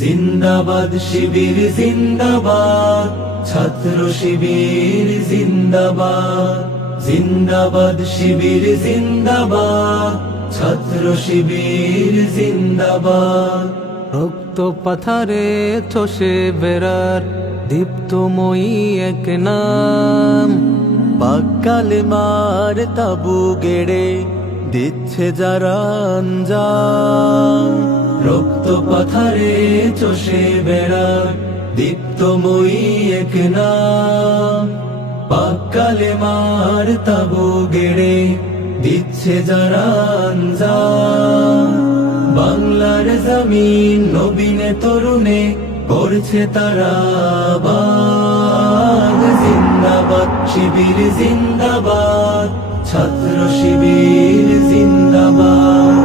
জিন্দাবাদ শিবির জিন্দাবাদ, ছাত্র শিবির জিন্দাবাদ। জিন্দাবাদ শিবির জিন্দাবাদ, ছাত্র শিবির জিন্দাবাদ। রক্ত পাথারে চষে বেড়ার দীপ্তময়ী এক নাম, পাক্কালে মার তাবু গেড়ে দিচ্ছে যারা আঞ্জাম। রক্ত পাথারে চষে বেড়ার দীপ্তময়ী এক নাম, পাক্কালে মার তাবু গেড়ে দিচ্ছে যারা আঞ্জাম। বাংলার জমিন নবীনে তরুণে করছে তারা আবাদ। জিন্দাবাদ শিবির জিন্দাবাদ, ছাত্র শিবির জিন্দাবাদ।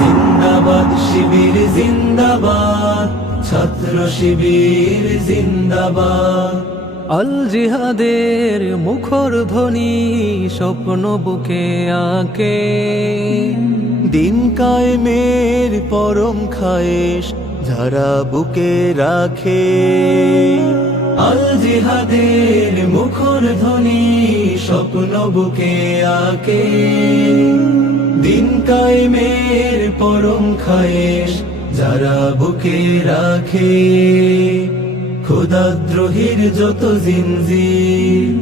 জিন্দাবাদ শিবির জিন্দাবাদ, ছাত্র শিবির জিন্দাবাদ। আল জিহাদের মুখর ধ্বনি স্বপ্ন বুকে আঁকে, দিন কায়েমের পরম খায়েশ যারা বুকে রাখে। আল জিহাদের মুখর ধ্বনি স্বপ্ন বুকে আঁকে, দিন কায়েমের পরম খায়েশ যারা বুকে রাখে। খোদাদ্রোহীর যত জিনজির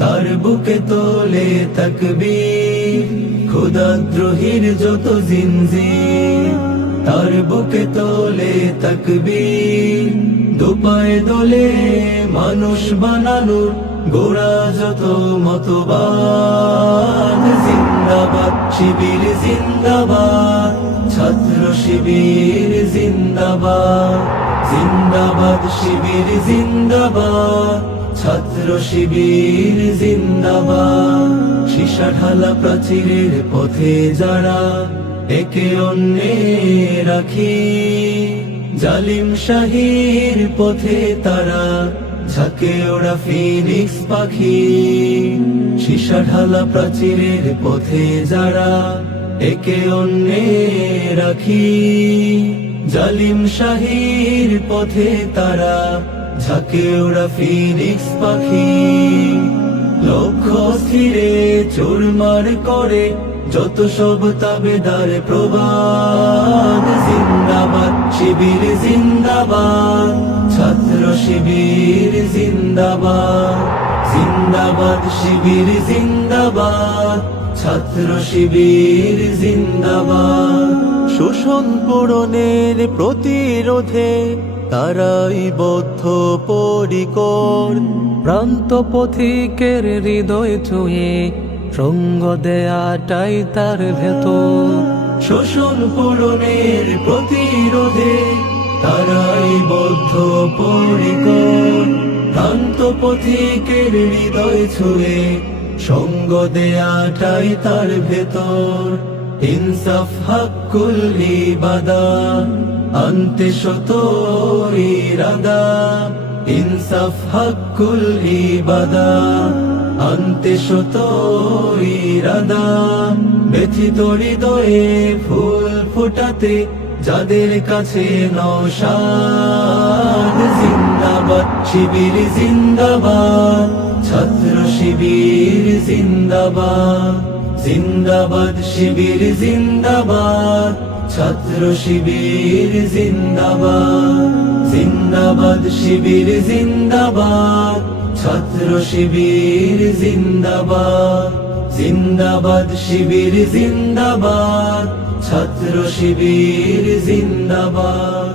তার বুকে তোলে তাকবীর। খোদাদ্রোহীর যত জিনজির তার বুকে তোলে তাকবীর। দুপায়ে দোলে মানুষ বানানোর গোড়া যত মতবাদ। জিন্দাবাদ শিবির জিন্দাবাদ, ছাত্র শিবির জিন্দাবাদ। জিন্দাবাদ শিবির জিন্দাবাদ, ছাত্র শিবির জিন্দাবাদ। সীসা ঢালা প্রাচীরের পথে যারা একে অন্যে রাখি, জালিম শাহীর পথে তারা ঝাঁকে ওরা ফিনিক্স পাখি। সীসা ঢালা প্রাচীরের পথে যারা একে অন্যে রাখি, জালিম শাহীর পথে তারা ঝাঁকে ওরা ফিনিক্স পাখি। লক্ষ্য স্থিরে চুরমার করে যত সব তাবেদার প্রবাদ। জিন্দাবাদ শিবির জিন্দাবাদ, ছাত্র শিবির জিন্দাবাদ। জিন্দাবাদ শিবির জিন্দাবাদ, ছাত্র শিবির জিন্দাবাদ। শোষণ পূরণের প্রতিরোধে তারাই বদ্ধপরিকর, প্রান্ত পথিকের হৃদয় ছুঁয়ে সঙ্গ দেয়াটাই তার ভেতর। শোষণ পূরণের প্রতিরোধে তারাই বদ্ধপরিকর, প্রান্ত পথিকের হৃদয় ছুঁয়ে সঙ্গ দেয়াটাই তার ভেতর। ইনসাফ হাক্কুল ইবাদা আনতে শত ইরাদা। ইনসাফ হাক্কুল ইবাদা আনতে শত ইরাদা। ব্যথিত হৃদয়ে ফুল ফোটাতে যাদের কাছে নওশাদ। জিন্দাবাদ শিবির জিন্দাবাদ, ছাত্র শিবির জিন্দাবাদ। জিন্দাবাদ শিবির জিন্দাবাদ, ছাত্র শিবির জিন্দাবাদ। জিন্দাবাদ শিবির জিন্দাবাদ, ছাত্র শিবির জিন্দাবাদ। জিন্দাবাদ শিবির জিন্দাবাদ, ছাত্র শিবির জিন্দাবাদ।